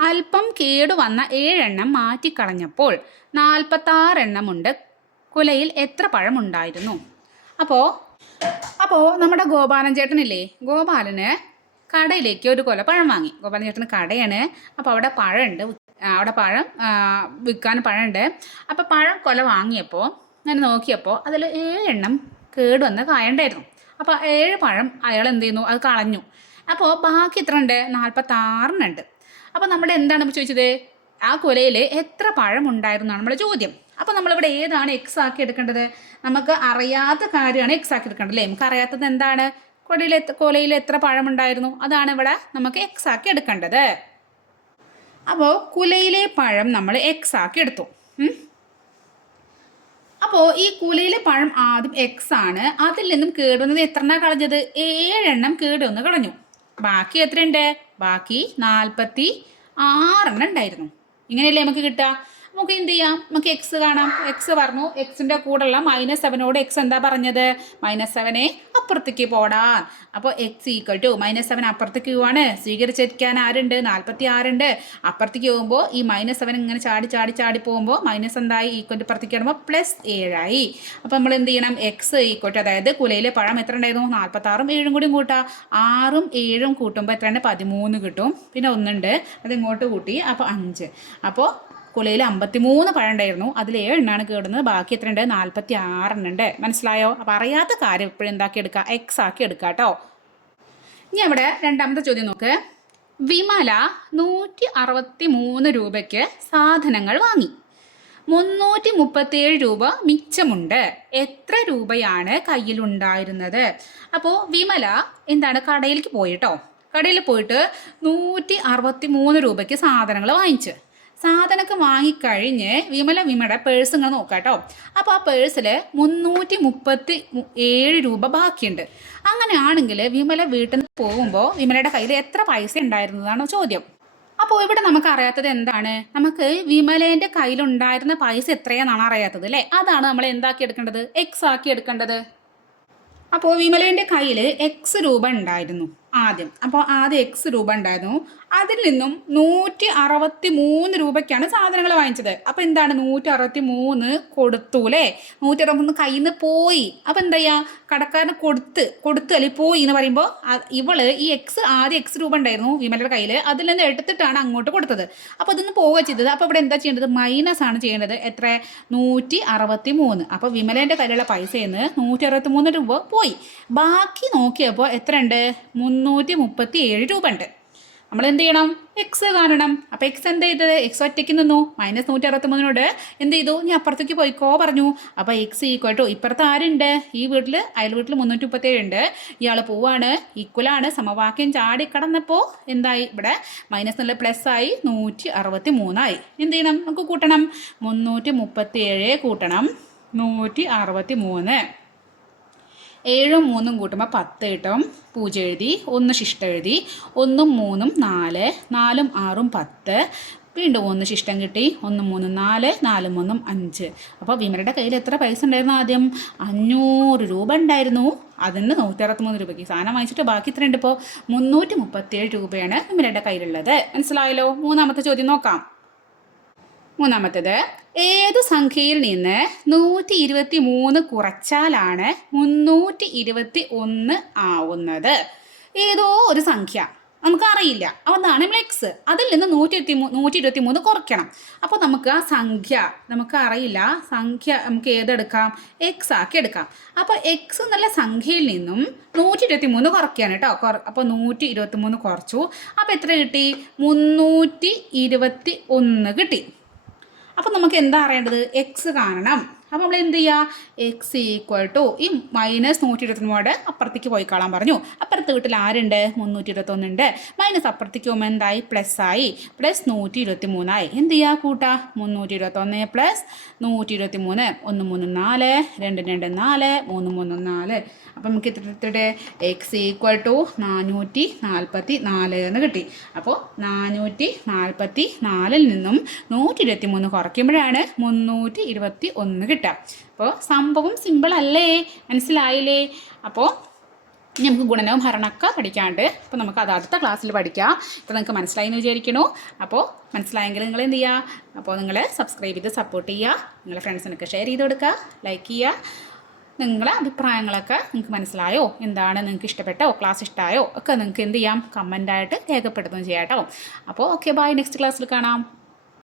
അല്പം കേടുവന്ന ഏഴെണ്ണം മാറ്റിക്കളഞ്ഞപ്പോൾ നാൽപ്പത്താറെണ്ണമുണ്ട്. കുലയിൽ എത്ര പഴമുണ്ടായിരുന്നു? അപ്പോ അപ്പോൾ അപ്പോൾ നമ്മുടെ ഗോപാലൻ ചേട്ടനില്ലേ? ഗോപാലന് കടയിലേക്ക് ഒരു കുല പഴം വാങ്ങി. ഗോപാലൻ ചേട്ടന് കടയാണ്. അപ്പോൾ അവിടെ പഴമുണ്ട്. അവിടെ പഴം വിൽക്കാൻ പഴമുണ്ട്. അപ്പോൾ പഴം കൊല വാങ്ങിയപ്പോൾ ഞാൻ നോക്കിയപ്പോൾ അതിൽ ഏഴെണ്ണം കേട് വന്ന അപ്പൊ ഏഴ് പഴം അയാൾ എന്ത് ചെയ്യുന്നു? അത് കളഞ്ഞു. അപ്പോൾ ബാക്കി എത്ര ഉണ്ട്? നാൽപ്പത്തി ആറിനുണ്ട് അപ്പോൾ നമ്മൾ എന്താണ് ചോദിച്ചത്? ആ കൊലയിൽ എത്ര പഴം ഉണ്ടായിരുന്നു നമ്മുടെ ചോദ്യം. അപ്പോൾ നമ്മളിവിടെ ഏതാണ് എക്സ് ആക്കി എടുക്കേണ്ടത്? നമുക്ക് അറിയാത്ത കാര്യമാണ് എക്സ് ആക്കി എടുക്കേണ്ടത് അല്ലേ? നമുക്ക് അറിയാത്തത് എന്താണ്? കൊലയിൽ കൊലയിൽ എത്ര പഴം ഉണ്ടായിരുന്നു? അതാണ് ഇവിടെ നമുക്ക് എക്സ് ആക്കി എടുക്കേണ്ടത്. അപ്പോൾ കുലയിലെ പഴം നമ്മൾ എക്സ് ആക്കി എടുത്തു. അപ്പോൾ ഈ കുലയിലെ പഴം ആദ്യം എക്സ് ആണ്. അതിൽ നിന്നും കേടുവന്നത് എത്രണ്ണ കളഞ്ഞത്? ഏഴെണ്ണം കേടുവന്ന് കളഞ്ഞു. ബാക്കി എത്രയുണ്ട്? ബാക്കി നാൽപ്പത്തി ആറെണ്ണം ഉണ്ടായിരുന്നു. ഇങ്ങനെയല്ലേ നമുക്ക് കിട്ടുക? നമുക്ക് എന്ത് ചെയ്യാം? നമുക്ക് എക്സ് കാണാം. എക്സ് പറഞ്ഞു എക്സിന്റെ കൂടെയുള്ള മൈനസ് സെവനോട് എക്സ് എന്താ പറഞ്ഞത്? മൈനസ് സെവനെ അപ്പുറത്തേക്ക് പോടാൻ അപ്പോൾ X equal to minus seven അപ്പുറത്തേക്ക് പോവാണ്. സ്വീകരിച്ചിരിക്കാൻ ആരുണ്ട്? നാൽപ്പത്തി ആറുണ്ട് അപ്പുറത്തേക്ക് പോകുമ്പോൾ ഈ മൈനസ് സെവൻ ഇങ്ങനെ ചാടി ചാടി ചാടി പോകുമ്പോൾ മൈനസ് എന്തായി? ഈക്വൽ ടു അപ്പുറത്തേക്ക് വരുമ്പോൾ പ്ലസ് ഏഴായി അപ്പോൾ നമ്മൾ എന്ത് ചെയ്യണം? എക്സ് ഈക്വൽ ടു അതായത് കുലയിലെ പഴം എത്ര ഉണ്ടായിരുന്നു? നാൽപ്പത്താറും ഏഴും കൂടി കൂട്ടാം. ആറും ഏഴും കൂട്ടുമ്പോൾ എത്രയാണ് പതിമൂന്ന് കിട്ടും. പിന്നെ ഒന്നുണ്ട്. അത് ഇങ്ങോട്ട് കൂട്ടി. അപ്പോൾ അഞ്ച്. അപ്പോൾ കുലയിൽ അമ്പത്തിമൂന്ന് പഴം ഉണ്ടായിരുന്നു അതിൽ ഏഴെണ്ണാണ് കേടുന്നത്. ബാക്കി എത്ര ഉണ്ട് നാൽപ്പത്തി ആറെണ്ണുണ്ട് മനസ്സിലായോ? അപ്പോൾ അറിയാത്ത കാര്യം ഇപ്പോഴും എന്താക്കി എടുക്കുക എക്സ് ആക്കി എടുക്കുക കേട്ടോ ഇനി അവിടെ രണ്ടാമത്തെ ചോദ്യം നോക്ക്. വിമല നൂറ്റി അറുപത്തി മൂന്ന് രൂപയ്ക്ക് സാധനങ്ങൾ വാങ്ങി. മുന്നൂറ്റി മുപ്പത്തിയേഴ് രൂപ മിച്ചമുണ്ട്. എത്ര രൂപയാണ് കയ്യിലുണ്ടായിരുന്നത് അപ്പോൾ വിമല എന്താണ്? കടയിലേക്ക് പോയിട്ടോ കടയിൽ പോയിട്ട് നൂറ്റി അറുപത്തി മൂന്ന് രൂപയ്ക്ക് സാധനങ്ങൾ വാങ്ങിച്ച്. സാധനമൊക്കെ വാങ്ങിക്കഴിഞ്ഞ് വിമല വിമയുടെ പേഴ്സ് ഇങ്ങനെ നോക്കാം കേട്ടോ അപ്പോൾ ആ പേഴ്സിൽ മുന്നൂറ്റി മുപ്പത്തി ഏഴ് രൂപ ബാക്കിയുണ്ട്. അങ്ങനെയാണെങ്കിൽ വിമല വീട്ടിൽ നിന്ന് പോകുമ്പോൾ വിമലയുടെ കയ്യിൽ എത്ര പൈസ ഉണ്ടായിരുന്നതാണ് ചോദ്യം. അപ്പോൾ ഇവിടെ നമുക്ക് അറിയാത്തത് എന്താണ്? നമുക്ക് വിമലേന്റെ കയ്യിലുണ്ടായിരുന്ന പൈസ എത്രയാണെന്നാണ് അറിയാത്തത് അല്ലേ? അതാണ് നമ്മൾ എന്താക്കി എടുക്കേണ്ടത്? എക്സ് ആക്കി എടുക്കേണ്ടത്. അപ്പോൾ വിമലേന്റെ കയ്യിൽ എക്സ് രൂപ ഉണ്ടായിരുന്നു ആദ്യം. അപ്പോൾ ആദ്യം എക്സ് രൂപ ഉണ്ടായിരുന്നു. അതിൽ നിന്നും നൂറ്റി അറുപത്തി മൂന്ന് രൂപയ്ക്കാണ് സാധനങ്ങൾ വാങ്ങിച്ചത്. അപ്പോൾ എന്താണ് നൂറ്റി അറുപത്തി മൂന്ന് കൊടുത്തു അല്ലേ നൂറ്റി അറുപത്തി മൂന്ന് കയ്യിൽ നിന്ന് പോയി. അപ്പോൾ എന്താ ചെയ്യുക കടക്കാരന് കൊടുത്ത് കൊടുത്തു അല്ലെങ്കിൽ പോയി എന്ന് പറയുമ്പോൾ ഇവൾ ഈ എക്സ് ആദ്യം എക്സ് രൂപ ഉണ്ടായിരുന്നു വിമലയുടെ കയ്യിൽ അതിൽ നിന്ന് എടുത്തിട്ടാണ് അങ്ങോട്ട് കൊടുത്തത്. അപ്പോൾ അതൊന്ന് പോവുക ചെയ്തത്. അപ്പോൾ ഇവിടെ എന്താ ചെയ്യേണ്ടത്? മൈനസ് ആണ് ചെയ്യേണ്ടത്. എത്ര? നൂറ്റി അറുപത്തി മൂന്ന് അപ്പോൾ വിമലേന്റെ കയ്യിലുള്ള പൈസയിൽ നിന്ന് നൂറ്റി അറുപത്തി മൂന്ന് രൂപ പോയി. ബാക്കി നോക്കിയപ്പോൾ എത്ര ഉണ്ട് മുന്നൂറ്റി മുപ്പത്തി ഏഴ് രൂപ ഉണ്ട്. നമ്മൾ എന്ത് ചെയ്യണം എക്സ് കാണണം. അപ്പോൾ എക്സ് എന്ത് ചെയ്തത് എക്സ് ഒറ്റയ്ക്ക് നിന്നു. മൈനസ് നൂറ്റി അറുപത്തി മൂന്നിനോട് എന്ത് ചെയ്തു ഞാൻ അപ്പുറത്തേക്ക് പോയിക്കോ പറഞ്ഞു. അപ്പോൾ എക്സ് ഈക്വൽ ടു ഇപ്പുറത്ത് ആരുണ്ട്? ഈ വീട്ടിൽ അയൽ വീട്ടിൽ മുന്നൂറ്റി മുപ്പത്തേഴ് ഉണ്ട് ഇയാൾ പോവാണ് ഈക്വലാണ് സമവാക്യം ചാടി കടന്നപ്പോൾ എന്തായി? ഇവിടെ മൈനസ് നല്ല പ്ലസ് ആയി. നൂറ്റി അറുപത്തി മൂന്നായി എന്ത് ചെയ്യണം നമുക്ക് കൂട്ടണം. മുന്നൂറ്റി മുപ്പത്തി ഏഴ് കൂട്ടണം. നൂറ്റി അറുപത്തി മൂന്ന് ഏഴും മൂന്നും കൂട്ടുമ്പോൾ പത്ത് കിട്ടും. പൂജ എഴുതി ഒന്ന് ശിഷ്ടം എഴുതി ഒന്നും മൂന്നും നാല് നാലും ആറും പത്ത്. വീണ്ടും ഒന്ന് ശിഷ്ടം കിട്ടി ഒന്നും മൂന്നും നാല് നാലും മൂന്നും അഞ്ച്. അപ്പോൾ വിമലയുടെ കയ്യിൽ എത്ര പൈസ ഉണ്ടായിരുന്നു ആദ്യം? അഞ്ഞൂറ് രൂപ ഉണ്ടായിരുന്നു. അതിന് നൂറ്റി അറുപത്തിമൂന്ന് രൂപയ്ക്ക്. സാധനം വാങ്ങിച്ചിട്ട് ബാക്കി ഇത്രയുണ്ട് ഇപ്പോൾ മുന്നൂറ്റി മുപ്പത്തിയേഴ് രൂപയാണ് വിമലയുടെ കയ്യിലുള്ളത്. മനസ്സിലായല്ലോ? മൂന്നാമത്തെ ചോദ്യം നോക്കാം. മൂന്നാമത്തേത് ഏത് സംഖ്യയിൽ നിന്ന് നൂറ്റി ഇരുപത്തി മൂന്ന് കുറച്ചാലാണ് മുന്നൂറ്റി ഇരുപത്തി ഒന്ന് ആവുന്നത്? ഏതോ ഒരു സംഖ്യ. നമുക്കറിയില്ല. അതാണ് എക്സ് അതിൽ നിന്ന് നൂറ്റി ഇരുപത്തി മൂ നൂറ്റി ഇരുപത്തി മൂന്ന് കുറയ്ക്കണം. അപ്പോൾ നമുക്ക് ആ സംഖ്യ നമുക്ക് അറിയില്ല സംഖ്യ നമുക്ക് ഏതെടുക്കാം? എക്സ് ആക്കി എടുക്കാം. അപ്പോൾ എക്സ് എന്നുള്ള സംഖ്യയിൽ നിന്നും നൂറ്റി ഇരുപത്തി മൂന്ന് കുറയ്ക്കുകയാണ് കേട്ടോ. കുറ അപ്പോൾ നൂറ്റി ഇരുപത്തി മൂന്ന് കുറച്ചു. അപ്പോൾ എത്ര കിട്ടി? മുന്നൂറ്റി ഇരുപത്തി ഒന്ന് കിട്ടി. അപ്പോൾ നമുക്ക് എന്താ അറിയേണ്ടത്? എക്സ് കാണണം. അപ്പോൾ നമ്മൾ എന്ത് ചെയ്യുക എക്സ് ഈക്വൽ ടു ഈ മൈനസ് നൂറ്റി ഇരുപത്തിമൂന്നോട് അപ്പുറത്തേക്ക് പോയി കാണാൻ പറഞ്ഞു. അപ്പുറത്തെ വീട്ടിൽ ആരുണ്ട്? മുന്നൂറ്റി ഇരുപത്തൊന്നുണ്ട് മൈനസ് അപ്പുറത്തേക്ക് പോകുമ്പോൾ എന്തായി? പ്ലസ് ആയി. പ്ലസ് നൂറ്റി ഇരുപത്തി മൂന്നായി എന്ത് ചെയ്യുക കൂട്ടാ? മുന്നൂറ്റി ഇരുപത്തൊന്ന് പ്ലസ് നൂറ്റി ഇരുപത്തി മൂന്ന് ഒന്ന് മൂന്ന് നാല്. രണ്ട് രണ്ട് നാല്. മൂന്ന് മൂന്ന് നാല്. അപ്പം നമുക്ക് ഇത്രയുടെ എക്സ് ഈക്വൽ ടു നാനൂറ്റി നാൽപ്പത്തി നാല് എന്ന് കിട്ടി. അപ്പോൾ നാനൂറ്റി നാൽപ്പത്തി നാലിൽ നിന്നും നൂറ്റി ഇരുപത്തി മൂന്ന് കുറയ്ക്കുമ്പോഴാണ് മുന്നൂറ്റി ഇരുപത്തി ഒന്ന് കിട്ടുക അപ്പോൾ സംഭവം സിമ്പിൾ അല്ലേ? മനസ്സിലായില്ലേ? അപ്പോൾ നമുക്ക് ഗുണനവും ഹരണമൊക്കെ പഠിക്കാണ്ട് അപ്പോൾ നമുക്ക് അത് അടുത്ത ക്ലാസ്സിൽ പഠിക്കാം. ഇപ്പോൾ നിങ്ങൾക്ക് മനസ്സിലായി എന്ന് വിചാരിക്കണു അപ്പോൾ മനസ്സിലായെങ്കിൽ നിങ്ങൾ എന്ത് ചെയ്യുക അപ്പോൾ നിങ്ങൾ സബ്സ്ക്രൈബ് ചെയ്ത് സപ്പോർട്ട് ചെയ്യുക നിങ്ങളുടെ ഫ്രണ്ട്സിനൊക്കെ ഷെയർ ചെയ്ത് കൊടുക്കുക ലൈക്ക് ചെയ്യുക നിങ്ങളെ അഭിപ്രായങ്ങളൊക്കെ നിങ്ങൾക്ക് മനസ്സിലായോ? എന്താണ് നിങ്ങൾക്ക് ഇഷ്ടപ്പെട്ടോ? ക്ലാസ് ഇഷ്ടമായോ ഒക്കെ നിങ്ങൾക്ക് എന്ത് ചെയ്യാം? കമന്റായിട്ട് രേഖപ്പെടുത്തുകയും ചെയ്യാം കേട്ടോ. അപ്പോൾ ഓക്കെ ബായ് നെക്സ്റ്റ് ക്ലാസ്സിൽ കാണാം.